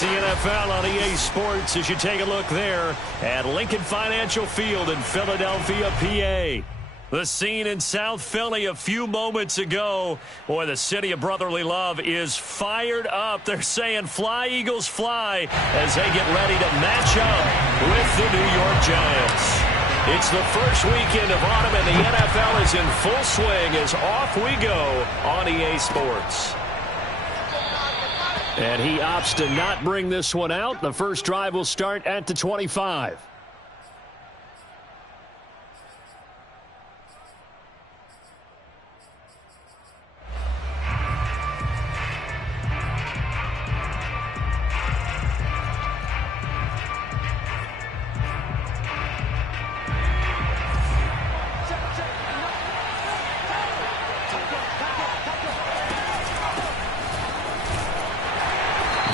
It's the NFL on EA Sports as you take a look there at Lincoln Financial Field in Philadelphia, PA. The scene in South Philly a few moments ago. Boy, the city of brotherly love is fired up. They're saying, "Fly, Eagles, fly," as they get ready to match up with the New York Giants. It's the first weekend of autumn, and the NFL is in full swing as off we go on EA Sports. And he opts to not bring this one out. The first drive will start at the 25.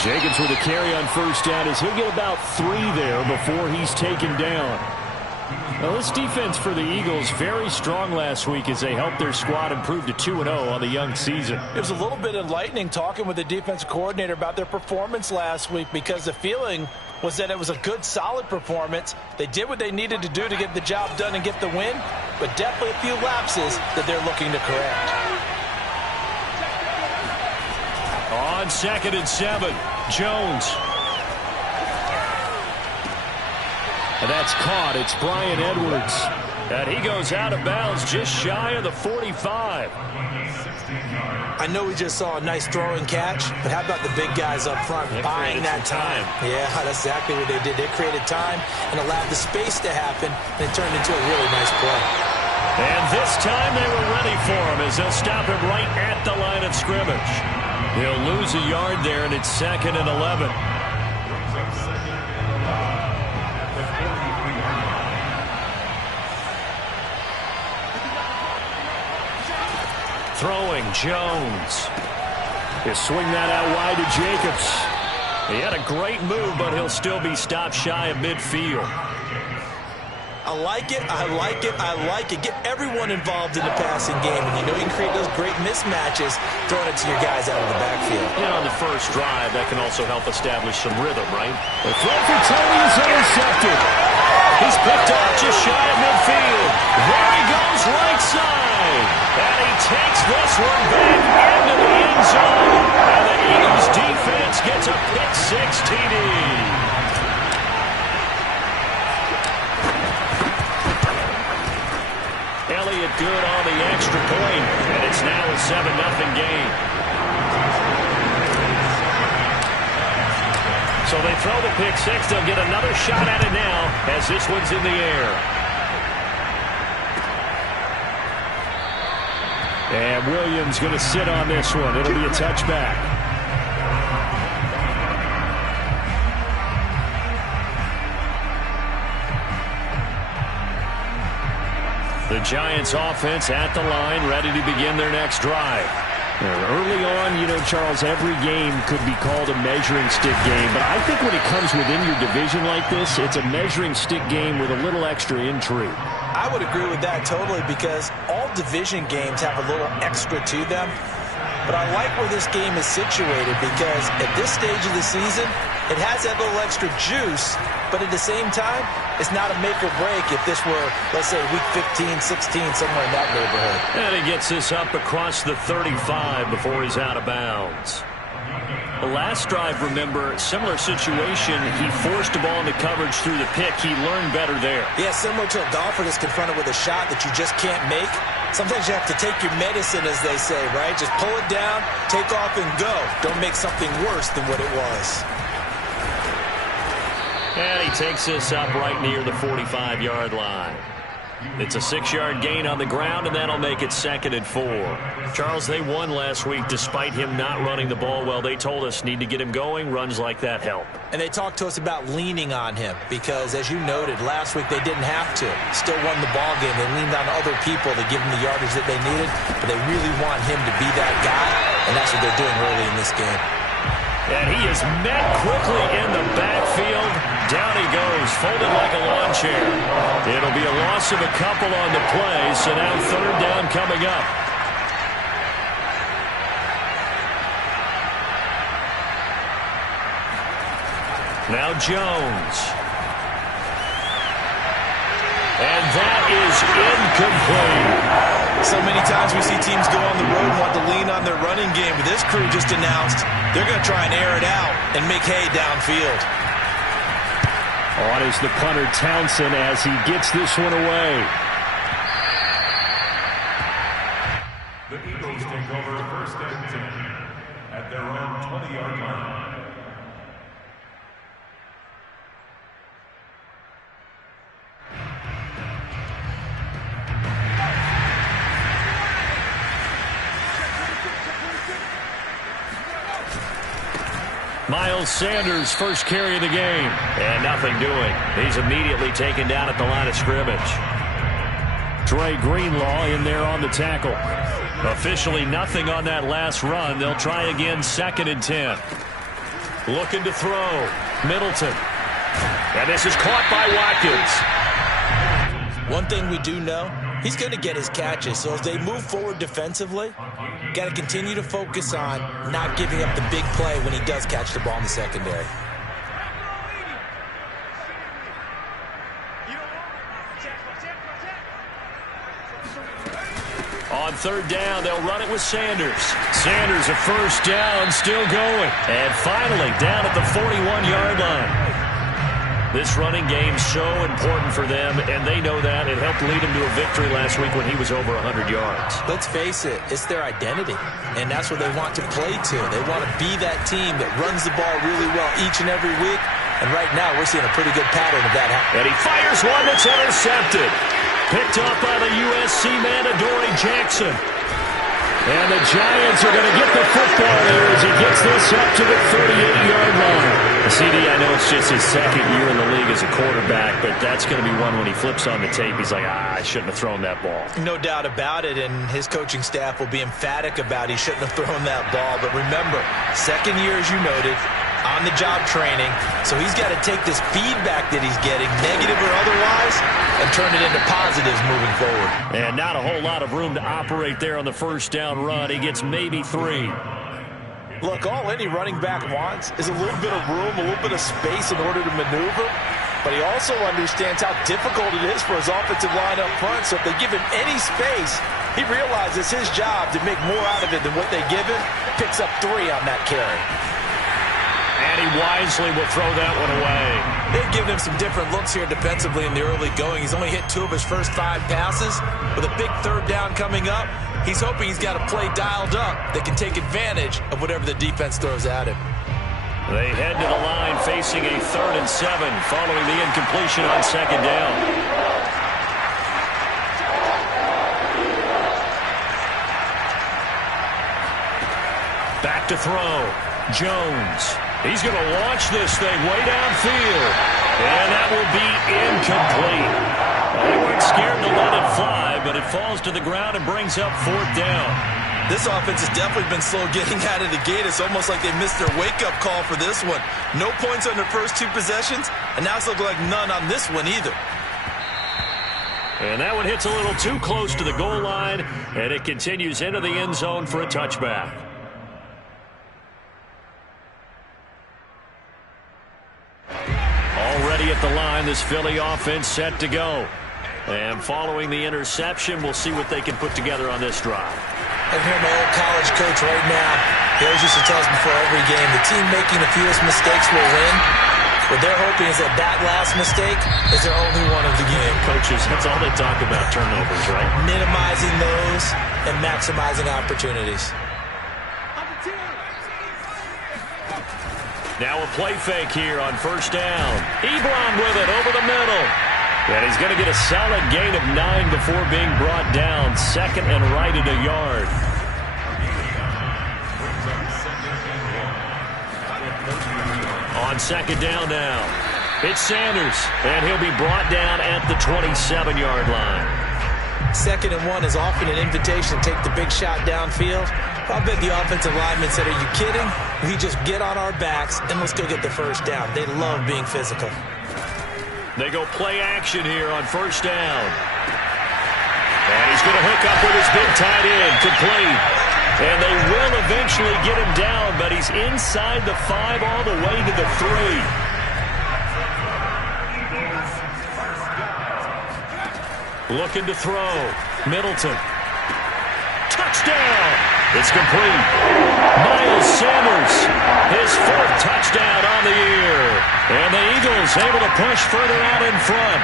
Jacobs with a carry on first down as he'll get about 3 there before he's taken down. Now, this defense for the Eagles very strong last week as they helped their squad improve to 2-0 on the young season. It was a little bit enlightening talking with the defensive coordinator about their performance last week because the feeling was that it was a good, solid performance. They did what they needed to do to get the job done and get the win, but definitely a few lapses that they're looking to correct. On 2nd and 7, Jones. And that's caught. It's Brian Edwards. And he goes out of bounds just shy of the 45. I know we just saw a nice throwing catch, but how about the big guys up front buying that time? Yeah, that's exactly what they did. They created time and allowed the space to happen, and it turned into a really nice play. And this time they were ready for him as they'll stop him right at the line of scrimmage. He'll lose a yard there, and it's 2nd and 11. Throwing, Jones. He'll swing that out wide to Jacobs. He had a great move, but he'll still be stopped shy of midfield. I like it, I like it, I like it. Get everyone involved in the passing game. And you know you can create those great mismatches throwing it to your guys out of the backfield. You know, on the first drive, that can also help establish some rhythm, right? The throw for Tony is intercepted. He's picked off just shy of midfield. There he goes, right side. And he takes this one back into the end zone. And the Eagles defense gets a pick-6 TD. Elliott good on the extra point, and it's now a 7-0 game. So they throw the pick-6. They'll get another shot at it now as this one's in the air. And Williams going to sit on this one. It'll be a touchback. The Giants offense at the line, ready to begin their next drive. Early on, you know, Charles, every game could be called a measuring stick game. But I think when it comes within your division like this, it's a measuring stick game with a little extra intrigue. I would agree with that totally because all division games have a little extra to them. But I like where this game is situated because at this stage of the season, it has that little extra juice, but at the same time, it's not a make or break if this were, let's say, week 15, 16, somewhere in that neighborhood. And he gets this up across the 35 before he's out of bounds. The last drive, remember, similar situation. He forced the ball into coverage through the pick. He learned better there. Yeah, similar to a golfer that's confronted with a shot that you just can't make. Sometimes you have to take your medicine, as they say, right? Just pull it down, take off, and go. Don't make something worse than what it was. And he takes this up right near the 45-yard line. It's a 6-yard gain on the ground, and that'll make it 2nd and 4. Charles, they won last week despite him not running the ball well. They told us need to get him going. Runs like that help. And they talked to us about leaning on him because, as you noted, last week they didn't have to. Still won the ball game. They leaned on other people to give them the yardage that they needed, but they really want him to be that guy, and that's what they're doing early in this game. And he is met quickly in the backfield. Down he goes, folded like a lawn chair. It'll be a loss of a couple on the play, so now 3rd down coming up. Now Jones. And that is incomplete. So many times we see teams go on the road and want to lean on their running game, but this crew just announced they're going to try and air it out and make hay downfield. On is the punter Townsend as he gets this one away. The Eagles take over first and 10 at their own 20-yard line. Miles Sanders first carry of the game. And nothing doing. He's immediately taken down at the line of scrimmage. Dre Greenlaw in there on the tackle. Officially nothing on that last run. They'll try again 2nd and 10. Looking to throw. Middleton. And this is caught by Watkins. One thing we do know, he's going to get his catches. So as they move forward defensively, got to continue to focus on not giving up the big play when he does catch the ball in the secondary. On 3rd down, they'll run it with Sanders. Sanders a first down, still going. And finally down at the 41-yard line. This running game's so important for them, and they know that. It helped lead them to a victory last week when he was over 100 yards. Let's face it, it's their identity, and that's what they want to play to. They want to be that team that runs the ball really well each and every week, and right now we're seeing a pretty good pattern of that happening. And he fires one that's intercepted. Picked up by the USC man, Adoree Jackson. And the Giants are going to get the football here as he gets this up to the 38-yard line. CD, I know it's just his 2nd year in the league as a quarterback, but that's going to be one when he flips on the tape. He's like, I shouldn't have thrown that ball. No doubt about it, and his coaching staff will be emphatic about he shouldn't have thrown that ball. But remember, 2nd year, as you noted, on-the-job training, so he's got to take this feedback that he's getting, negative or otherwise, and turn it into positives moving forward. And not a whole lot of room to operate there on the first down run. He gets maybe 3. Look, all any running back wants is a little bit of room, a little bit of space in order to maneuver, but he also understands how difficult it is for his offensive line up front, so if they give him any space, he realizes his job to make more out of it than what they give him, picks up 3 on that carry. And he wisely will throw that one away. They've given him some different looks here defensively in the early going. He's only hit 2 of his first 5 passes. With a big 3rd down coming up, he's hoping he's got a play dialed up that can take advantage of whatever the defense throws at him. They head to the line facing a 3rd and 7 following the incompletion on 2nd down. Back to throw. Jones. He's going to launch this thing way downfield. And that will be incomplete. Well, they weren't scared to let it fly, but it falls to the ground and brings up 4th down. This offense has definitely been slow getting out of the gate. It's almost like they missed their wake-up call for this one. No points on their first 2 possessions, and now it's looking like none on this one either. And that one hits a little too close to the goal line, and it continues into the end zone for a touchback. Already at the line, this Philly offense set to go. And following the interception, we'll see what they can put together on this drive. I hear my old college coach right now. He always used to tell us before every game, the team making the fewest mistakes will win. What they're hoping is that that last mistake is their only one of the game. Coaches, that's all they talk about, turnovers, right? Minimizing those and maximizing opportunities. Now a play fake here on 1st down. Ebron with it over the middle. And he's going to get a solid gain of 9 before being brought down. 2nd and right at a yard. On 2nd down now, it's Sanders. And he'll be brought down at the 27-yard line. 2nd and 1 is often an invitation to take the big shot downfield. I bet the offensive lineman said, are you kidding? We just get on our backs and let's go get the 1st down. They love being physical. They go play action here on 1st down. And he's going to hook up with his big tight end, complete. And they will eventually get him down, but he's inside the 5 all the way to the 3. Looking to throw. Middleton. Touchdown! It's complete. Miles Sanders, his 4th touchdown on the year. And the Eagles able to push further out in front.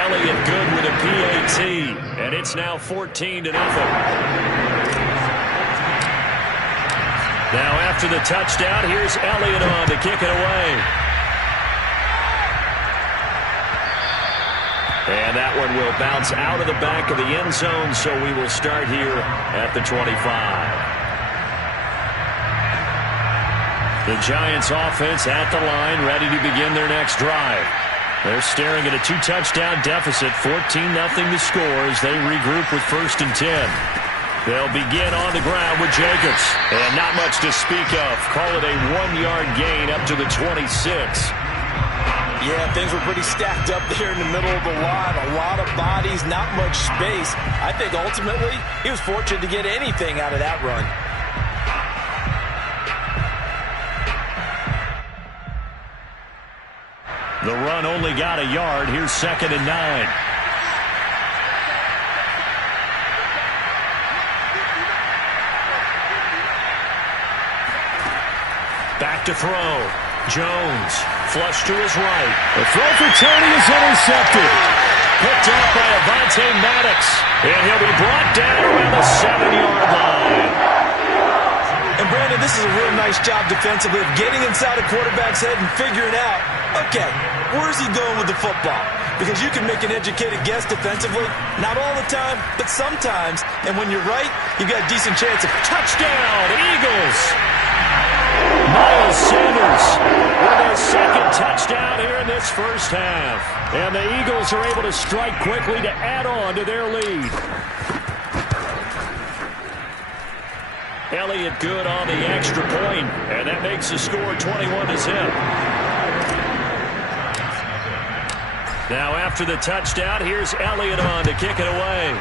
Elliott good with a PAT, and it's now 14-0. Now after the touchdown, here's Elliott on to kick it away. And that one will bounce out of the back of the end zone, so we will start here at the 25. The Giants offense at the line, ready to begin their next drive. They're staring at a 2-touchdown deficit, 14-0 to score as they regroup with 1st and 10. They'll begin on the ground with Jacobs. And not much to speak of. Call it a 1-yard gain up to the 26. Yeah, things were pretty stacked up there in the middle of the line. A lot of bodies, not much space. I think ultimately he was fortunate to get anything out of that run. The run only got a yard. Here's 2nd and 9. Back to throw. Jones, flush to his right. The throw for Tony is intercepted. Picked up by Avonte Maddox. And he'll be brought down around the 7-yard line. And Brandon, this is a real nice job defensively of getting inside a quarterback's head and figuring out, okay, where's he going with the football? Because you can make an educated guess defensively, not all the time, but sometimes. And when you're right, you've got a decent chance of touchdown, Eagles. Miles Sanders with their 2nd touchdown here in this first half. And the Eagles are able to strike quickly to add on to their lead. Elliott good on the extra point, and that makes the score 21-0. Now after the touchdown, here's Elliott on to kick it away.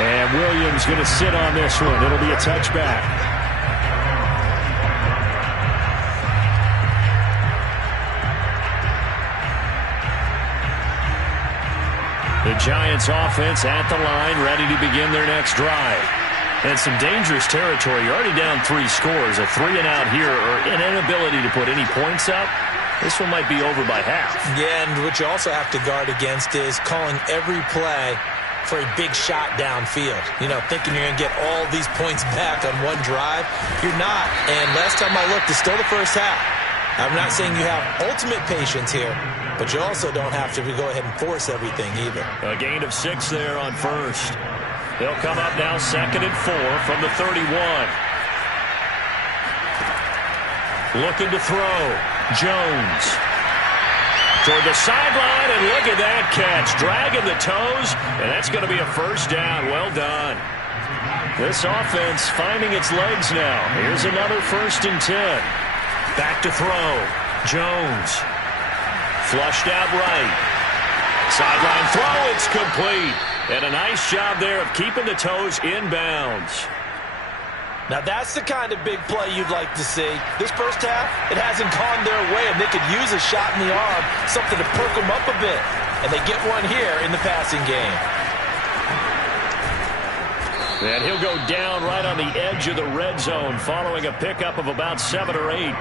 And Williams going to sit on this one. It'll be a touchback. The Giants offense at the line, ready to begin their next drive. And some dangerous territory. You're already down 3 scores. A 3-and-out here, or an inability to put any points up. This one might be over by half. Yeah, and what you also have to guard against is calling every play for a big shot downfield. You know, thinking you're going to get all these points back on one drive. You're not. And last time I looked, it's still the first half. I'm not saying you have ultimate patience here, but you also don't have to go ahead and force everything either. A gain of 6 there on first. They'll come up now 2nd and 4 from the 31. Looking to throw. Jones. Toward the sideline, and look at that catch. Dragging the toes, and that's going to be a first down. Well done. This offense finding its legs now. Here's another 1st and 10. Back to throw. Jones. Flushed out right. Sideline throw, it's complete. And a nice job there of keeping the toes inbounds. Now that's the kind of big play you'd like to see. This first half, it hasn't gone their way, and they could use a shot in the arm, something to perk them up a bit. And they get one here in the passing game. And he'll go down right on the edge of the red zone following a pickup of about 7 or 8.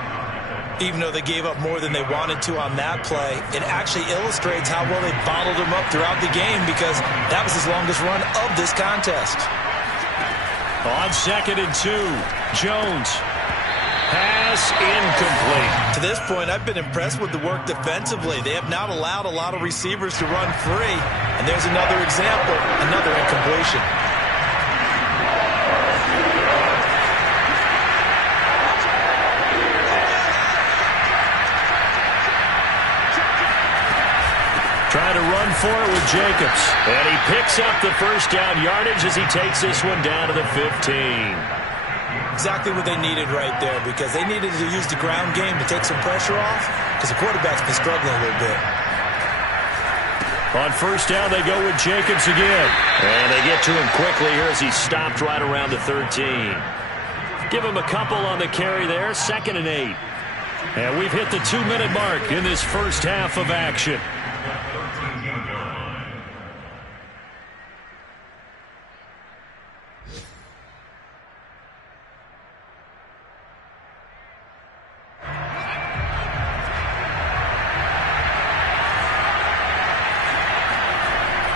Even though they gave up more than they wanted to on that play, it actually illustrates how well they bottled him up throughout the game, because that was his longest run of this contest. On 2nd and 2, Jones. Pass incomplete. To this point, I've been impressed with the work defensively. They have not allowed a lot of receivers to run free. And there's another example, another incompletion. Trying to run for it with Jacobs. And he picks up the first down yardage as he takes this one down to the 15. Exactly what they needed right there, because they needed to use the ground game to take some pressure off, because the quarterback's been struggling a little bit. On first down, they go with Jacobs again. And they get to him quickly here as he's stopped right around the 13. Give him a couple on the carry there. 2nd and 8. And we've hit the 2-minute mark in this first half of action.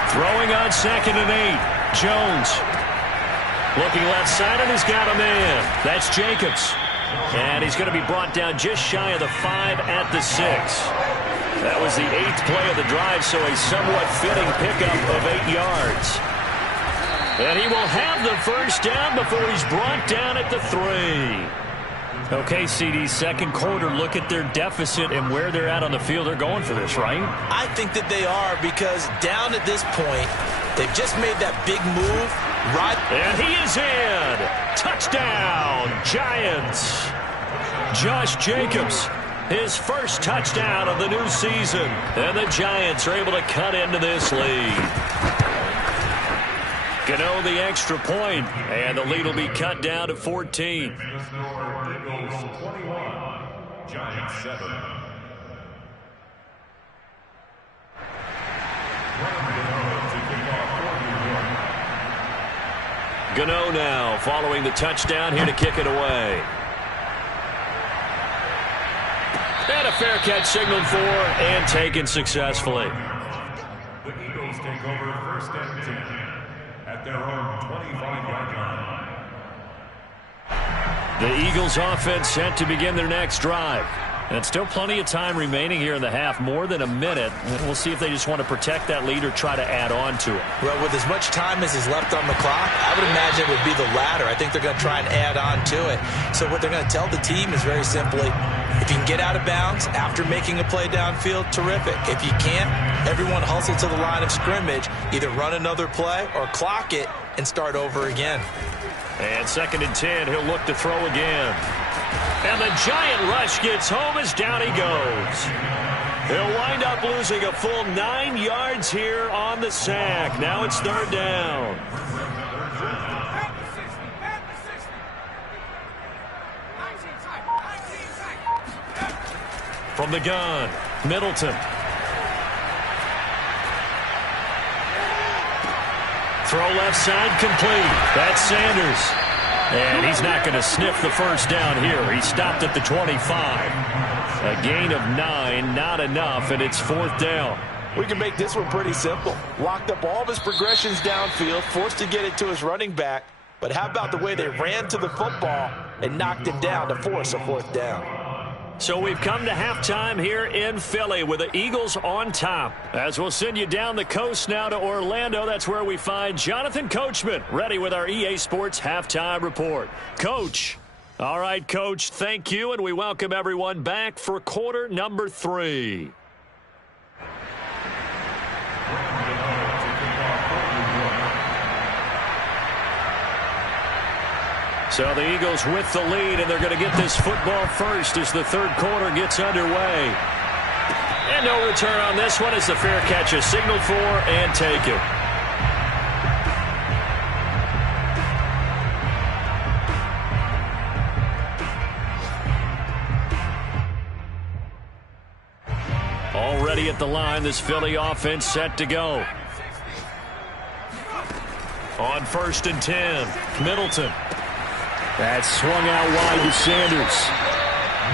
Throwing on 2nd and 8. Jones. Looking left side, and he's got a man. That's Jacobs. And he's going to be brought down just shy of the 5 at the 6. That was the 8th play of the drive, so a somewhat fitting pickup of 8 yards. And he will have the first down before he's brought down at the 3. Okay, CD, second quarter, look at their deficit and where they're at on the field. They're going for this, right? I think that they are, because down at this point, they've just made that big move. Right. And he is in. Touchdown, Giants. Josh Jacobs, his first touchdown of the new season. And the Giants are able to cut into this lead. Gano the extra point, and the lead will be cut down to 14. Eagles 21, Giants 7. Gano now following the touchdown, here to kick it away. And a fair catch signaled for and taken successfully. The Eagles take over 1st and 10 at their own 25-yard line. The Eagles offense set to begin their next drive. And still plenty of time remaining here in the half, more than a minute. And we'll see if they just want to protect that lead or try to add on to it. Well, with as much time as is left on the clock, I would imagine it would be the latter. I think they're going to try and add on to it. So what they're going to tell the team is very simply, if you can get out of bounds after making a play downfield, terrific. If you can't, everyone hustle to the line of scrimmage, either run another play or clock it and start over again. And 2nd and 10, he'll look to throw again. And the giant rush gets home as down he goes. He'll wind up losing a full 9 yards here on the sack. Now it's 3rd down. From the gun, Middleton. Throw left side complete. That's Sanders. And he's not going to sniff the first down here. He stopped at the 25. A gain of 9, not enough, and it's 4th down. We can make this one pretty simple. Locked up all of his progressions downfield, forced to get it to his running back. But how about the way they ran to the football and knocked him down to force a 4th down? So we've come to halftime here in Philly with the Eagles on top. As we'll send you down the coast now to Orlando, that's where we find Jonathan Coachman ready with our EA Sports Halftime Report. Coach. All right, Coach, thank you, and we welcome everyone back for quarter number 3. So the Eagles with the lead, and they're going to get this football first as the 3rd quarter gets underway. And no return on this one as the fair catch is signaled for and taken. Already at the line, this Philly offense set to go. On 1st and 10, Middleton. That's swung out wide to Sanders.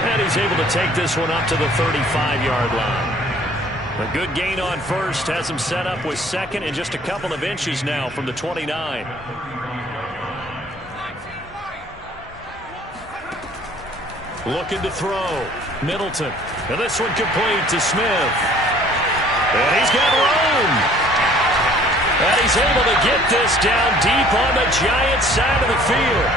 And he's able to take this one up to the 35-yard line. A good gain on first has him set up with 2nd and just a couple of inches now from the 29. Looking to throw. Middleton. And this one complete to Smith. And he's got room. And he's able to get this down deep on the Giants side of the field.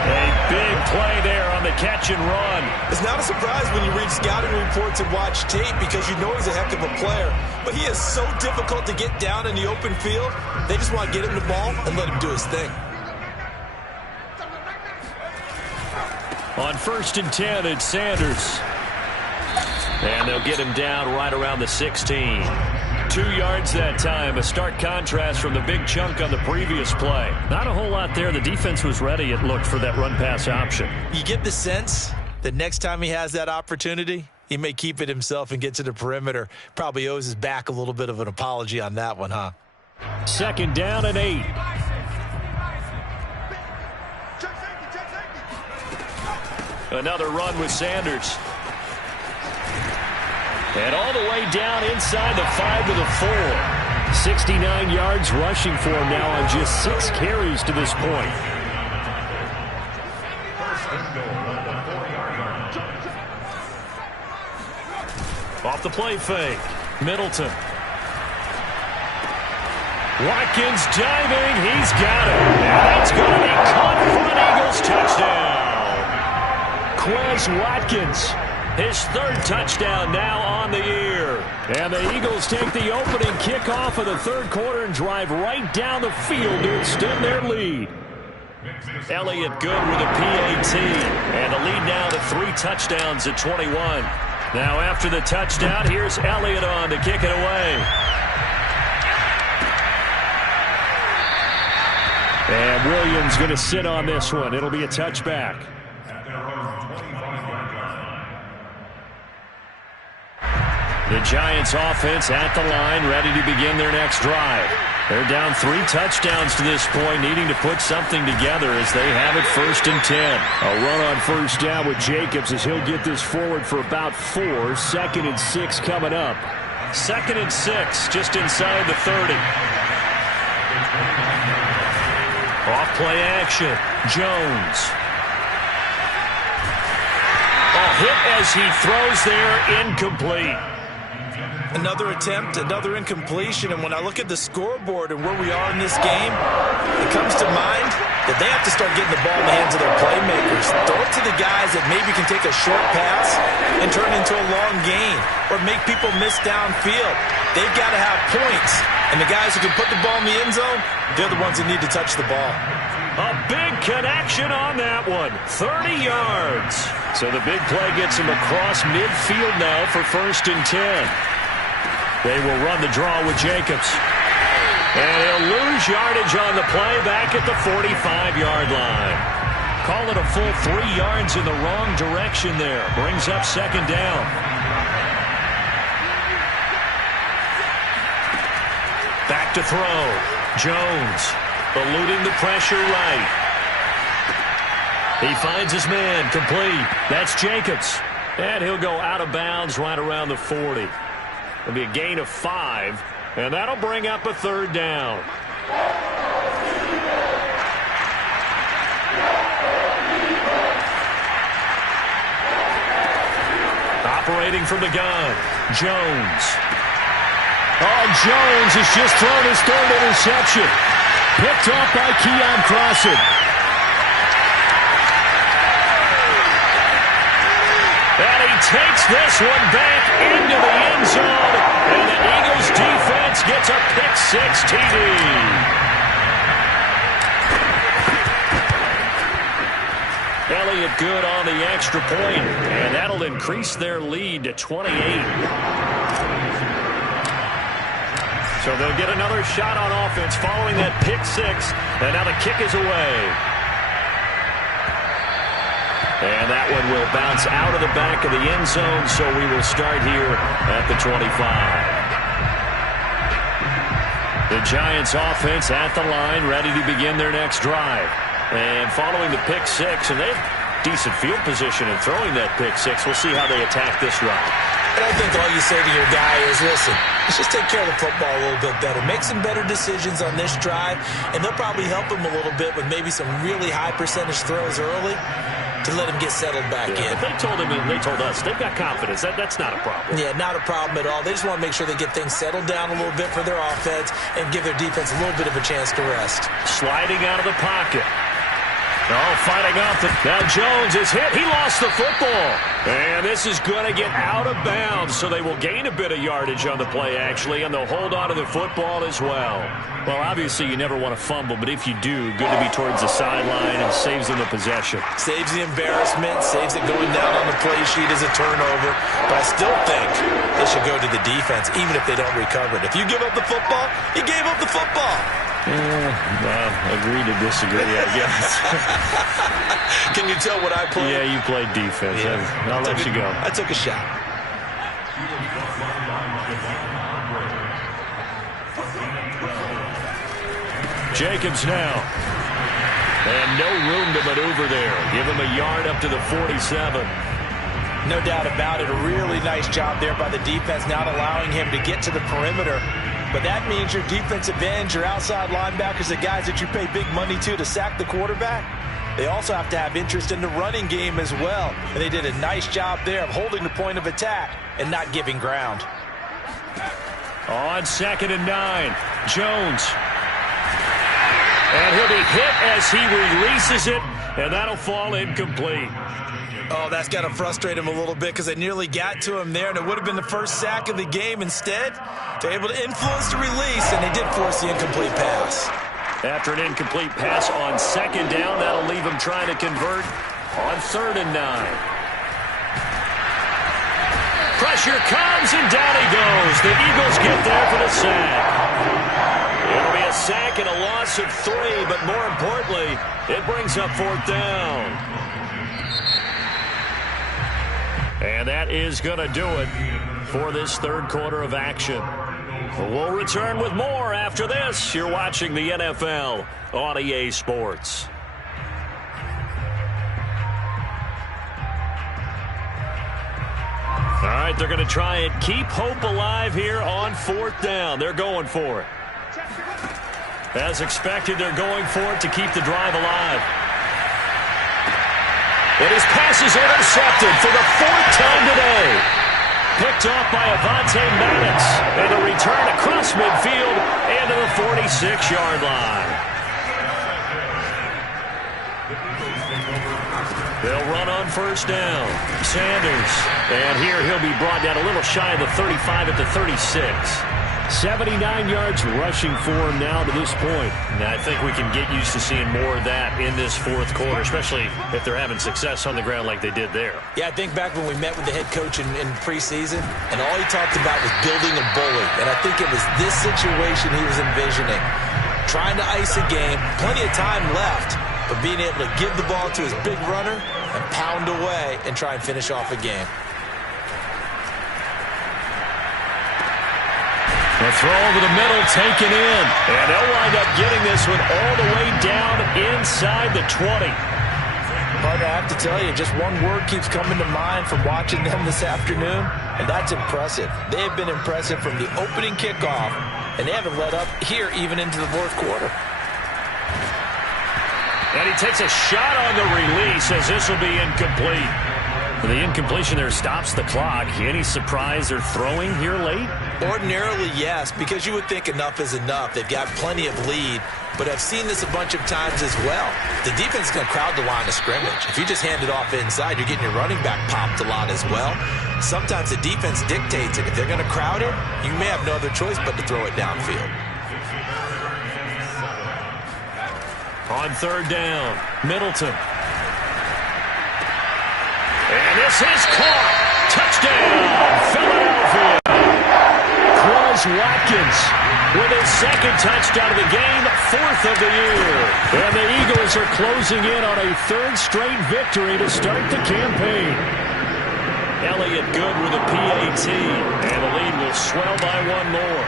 A big play there on the catch and run. It's not a surprise when you read scouting reports and watch tape, because you know he's a heck of a player. But he is so difficult to get down in the open field. They just want to get him the ball and let him do his thing. On 1st and 10, it's Sanders. And they'll get him down right around the 16. 2 yards that time. A stark contrast from the big chunk on the previous play. Not a whole lot there. The defense was ready, it looked, for that run-pass option. You get the sense that next time he has that opportunity, he may keep it himself and get to the perimeter. Probably owes his back a little bit of an apology on that one, huh? 2nd down and 8. Another run with Sanders. And all the way down inside the 5 to the 4. 69 yards rushing for him now on just 6 carries to this point. Off the play fake. Middleton. Watkins diving. He's got it. And that's going to be caught for an Eagles touchdown. Quez Watkins. His 3rd touchdown now on the year. And the Eagles take the opening kickoff of the 3rd quarter and drive right down the field to extend their lead. Elliott good with a PAT. And the lead now to 3 touchdowns at 21. Now after the touchdown, here's Elliott on to kick it away. And Williams going to sit on this one. It'll be a touchback. The Giants offense at the line, ready to begin their next drive. They're down 3 touchdowns to this point, needing to put something together as they have it 1st and 10. A run on 1st down with Jacobs as he'll get this forward for about 4. 2nd and 6 coming up. 2nd and 6, just inside the 30. Off play action. Jones. A hit as he throws there, incomplete. Another attempt, another incompletion, and when I look at the scoreboard and where we are in this game, it comes to mind that they have to start getting the ball in the hands of their playmakers. Throw it to the guys that maybe can take a short pass and turn it into a long gain or make people miss downfield. They've got to have points, and the guys who can put the ball in the end zone, they're the ones that need to touch the ball. A big connection on that one. 30 yards. So the big play gets him across midfield now for 1st and 10. They will run the draw with Jacobs. And he'll lose yardage on the play back at the 45-yard line. Call it a full 3 yards in the wrong direction there. Brings up 2nd down. Back to throw. Jones eluding the pressure right. He finds his man complete. That's Jacobs. And he'll go out of bounds right around the 40. It'll be a gain of 5, and that'll bring up a 3rd down. Operating from the gun, Jones. Oh, Jones has just thrown his 3rd interception. Picked off by Keon Crossen. And he takes this one back into the end zone. And the Eagles defense gets a pick-6 TD. Elliott good on the extra point. And that'll increase their lead to 28. So they'll get another shot on offense following that pick-6. And now the kick is away. And that one will bounce out of the back of the end zone, so we will start here at the 25. The Giants offense at the line, ready to begin their next drive. And following the pick-6, and they have decent field position in throwing that pick-6. We'll see how they attack this drive. I think all you say to your guy is, listen, let's just take care of the football a little bit better. Make some better decisions on this drive, and they'll probably help him a little bit with maybe some really high percentage throws early to let him get settled back in. They told him and they told us they've got confidence. That's not a problem. Yeah, not a problem at all. They just want to make sure they get things settled down a little bit for their offense and give their defense a little bit of a chance to rest. Sliding out of the pocket. Oh, fighting off it. Now Jones is hit. He lost the football. And this is going to get out of bounds, so they will gain a bit of yardage on the play, actually, and they'll hold on to the football as well. Well, obviously, you never want to fumble, but if you do, good to be towards the sideline and saves them the possession. Saves the embarrassment, saves it going down on the play sheet as a turnover. But I still think they should go to the defense, even if they don't recover it. If you give up the football, you gave up the football. Well, agree to disagree, I guess. Can you tell what I played? Yeah, you played defense. Yeah. I'll let you go. I took a shot. Jacobs now. And no room to maneuver there. Give him a yard up to the 47. No doubt about it. A really nice job there by the defense, not allowing him to get to the perimeter. But that means your defensive ends, your outside linebackers, the guys that you pay big money to sack the quarterback, they also have to have interest in the running game as well. And they did a nice job there of holding the point of attack and not giving ground. On 2nd and 9, Jones. And he'll be hit as he releases it, and that'll fall incomplete. Oh, that's got to frustrate him a little bit because they nearly got to him there, and it would have been the first sack of the game. Instead, they're able to influence the release, and they did force the incomplete pass. After an incomplete pass on 2nd down, that'll leave him trying to convert on 3rd and 9. Pressure comes, and down he goes. The Eagles get there for the sack. It'll be a sack and a loss of 3, but more importantly, it brings up 4th down. And that is going to do it for this 3rd quarter of action. We'll return with more after this. You're watching the NFL on EA Sports. All right, they're going to try and keep hope alive here on 4th down. They're going for it. As expected, they're going for it to keep the drive alive. And his pass is intercepted for the 4th time today. Picked off by Avonte Maddox. And a return across midfield and to the 46-yard line. They'll run on 1st down. Sanders. And here he'll be brought down a little shy of the 35 at the 36. 79 yards rushing for him now to this point. And I think we can get used to seeing more of that in this 4th quarter, especially if they're having success on the ground like they did there. Yeah, I think back when we met with the head coach in preseason, and all he talked about was building a bully. And I think it was this situation he was envisioning. Trying to ice a game, plenty of time left, but being able to give the ball to his big runner and pound away and try and finish off a game. The throw over the middle, taken in. And they'll wind up getting this one all the way down inside the 20. Partner, I have to tell you, just one word keeps coming to mind from watching them this afternoon, and that's impressive. They have been impressive from the opening kickoff, and they haven't let up here even into the 4th quarter. And he takes a shot on the release as this will be incomplete. The incompletion there stops the clock. Any surprise they're throwing here late? Ordinarily, yes, because you would think enough is enough. They've got plenty of lead, but I've seen this a bunch of times as well. The defense is going to crowd the line of scrimmage. If you just hand it off inside, you're getting your running back popped a lot as well. Sometimes the defense dictates it. If they're going to crowd it, you may have no other choice but to throw it downfield. On 3rd down, Middleton. And this is caught. Touchdown, Philadelphia. Quez Watkins with his 2nd touchdown of the game, 4th of the year. And the Eagles are closing in on a 3rd straight victory to start the campaign. Elliott good with a PAT, and the lead will swell by 1 more.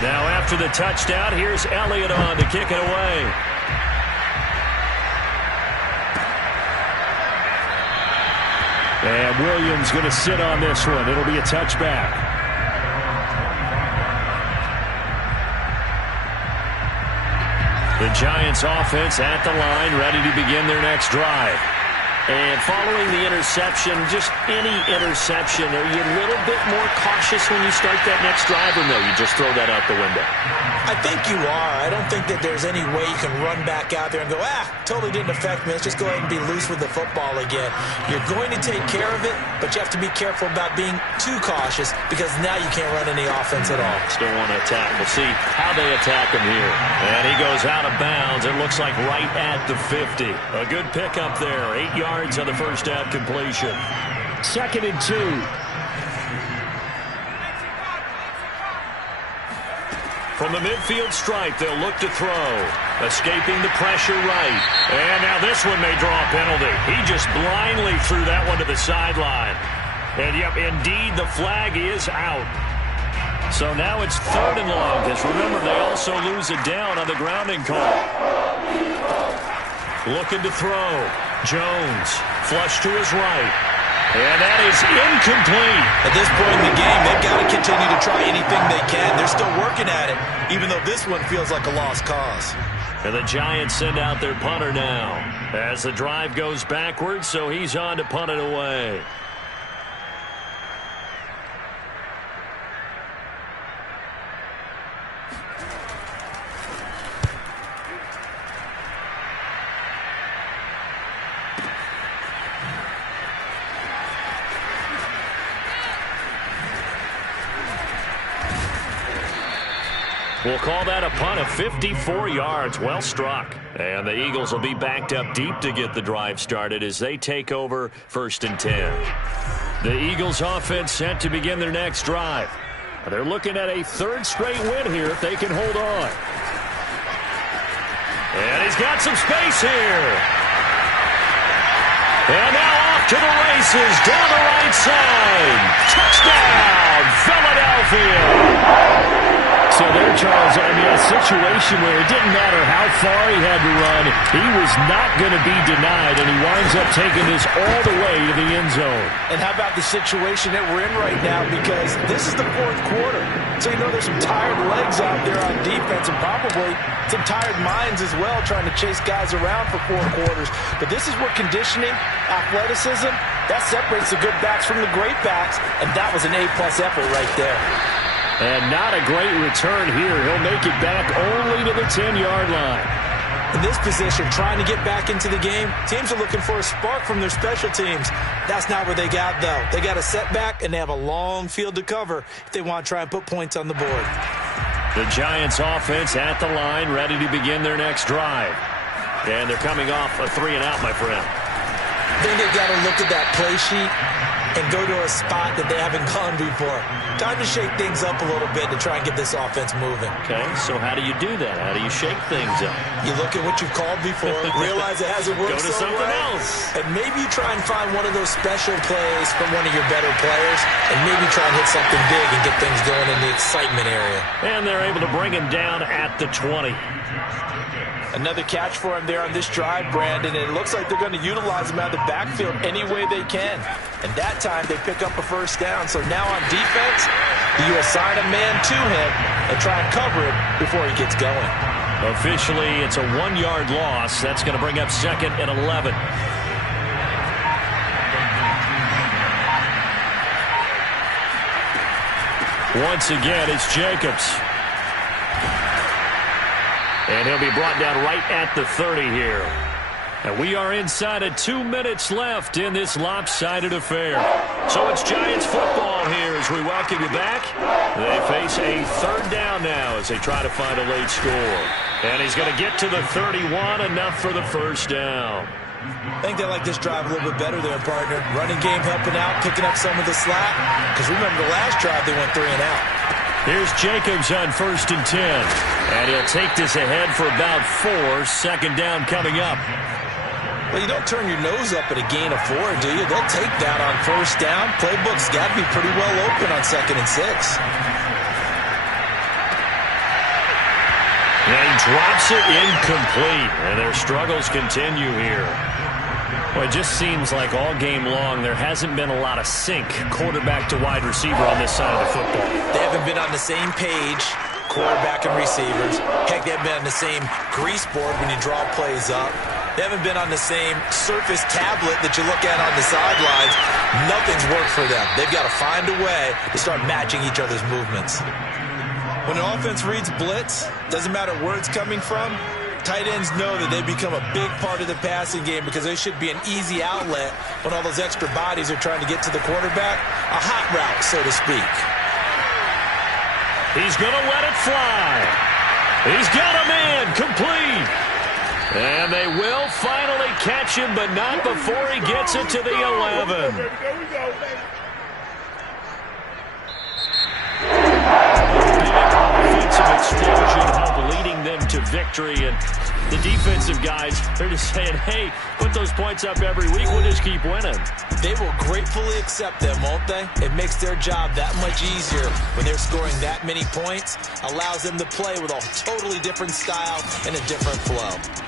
Now after the touchdown, here's Elliott on to kick it away. And Williams going to sit on this one. It'll be a touchback. The Giants offense at the line, ready to begin their next drive. And following the interception, just any interception, are you a little bit more cautious when you start that next drive, or no, you just throw that out the window? I think you are. I don't think that there's any way you can run back out there and go, totally didn't affect me. Let's just go ahead and be loose with the football again. You're going to take care of it, but you have to be careful about being too cautious because now you can't run any offense at all. Still want to attack. We'll see how they attack him here. And he goes out of bounds. It looks like right at the 50. A good pickup there. 8 yards on the first down completion. 2nd and 2. From the midfield stripe, they'll look to throw. Escaping the pressure right. And now this one may draw a penalty. He just blindly threw that one to the sideline. And, yep, indeed, the flag is out. So now it's 3rd and long, because remember, they also lose a down on the grounding call. Looking to throw. Jones, flush to his right. And that is incomplete. At this point in the game, they've got to continue to try anything they can. They're still working at it, even though this one feels like a lost cause. And the Giants send out their punter now as the drive goes backwards, so he's on to punt it away. We'll call that a punt of 54 yards. Well struck. And the Eagles will be backed up deep to get the drive started as they take over 1st and 10. The Eagles offense set to begin their next drive. They're looking at a 3rd straight win here if they can hold on. And he's got some space here. And now off to the races down the right side. Touchdown, Philadelphia. So there, Charles, I mean, a situation where it didn't matter how far he had to run, he was not going to be denied, and he winds up taking this all the way to the end zone. And how about the situation that we're in right now, because this is the 4th quarter. So you know there's some tired legs out there on defense and probably some tired minds as well trying to chase guys around for 4 quarters. But this is where conditioning, athleticism, that separates the good backs from the great backs, and that was an A-plus effort right there. And not a great return here. He'll make it back only to the 10-yard line. In this position, trying to get back into the game, teams are looking for a spark from their special teams. That's not where they got, though. They got a setback, and they have a long field to cover if they want to try and put points on the board. The Giants offense at the line, ready to begin their next drive. And they're coming off a 3-and-out, my friend. I think they've got to look at that play sheet and go to a spot that they haven't gone before. Time to shake things up a little bit to try and get this offense moving. Okay, so how do you do that? How do you shake things up? You look at what you've called before, realize it hasn't worked so well. Go to something else. And maybe you try and find one of those special plays from one of your better players, and maybe try and hit something big and get things going in the excitement area. And they're able to bring him down at the 20. Another catch for him there on this drive, Brandon, and it looks like they're going to utilize him out of the backfield any way they can. And that time they pick up a 1st down. So now on defense, you assign a man to him and try and cover it before he gets going. Officially, it's a 1-yard loss. That's going to bring up 2nd and 11. Once again, it's Jacobs. And he'll be brought down right at the 30 here. And we are inside of 2 minutes left in this lopsided affair. So it's Giants football here as we welcome you back. They face a 3rd down now as they try to find a late score. And he's going to get to the 31, enough for the 1st down. I think they like this drive a little bit better there, partner. Running game helping out, picking up some of the slack. Because remember the last drive they went 3-and-out. Here's Jacobs on 1st and 10. And he'll take this ahead for about 4. 2nd down coming up. Well, you don't turn your nose up at a gain of 4, do you? They'll take that on 1st down. Playbook's got to be pretty well open on 2nd and 6. And he drops it incomplete. And their struggles continue here. Well, it just seems like all game long there hasn't been a lot of sync quarterback to wide receiver on this side of the football. They haven't been on the same page, quarterback and receivers. Heck, they haven't been on the same grease board when you draw plays up. They haven't been on the same Surface tablet that you look at on the sidelines. Nothing's worked for them. They've got to find a way to start matching each other's movements. When an offense reads blitz, doesn't matter where it's coming from, tight ends know that they become a big part of the passing game because they should be an easy outlet when all those extra bodies are trying to get to the quarterback. A hot route, so to speak. He's going to let it fly. He's got a man complete. And they will finally catch him, but not before he gets it to the 11. Explosion help leading them to victory, and the defensive guys, they're just saying, hey, put those points up every week, we'll just keep winning. They will gratefully accept them, won't they? It makes their job that much easier when they're scoring that many points, allows them to play with a totally different style and a different flow.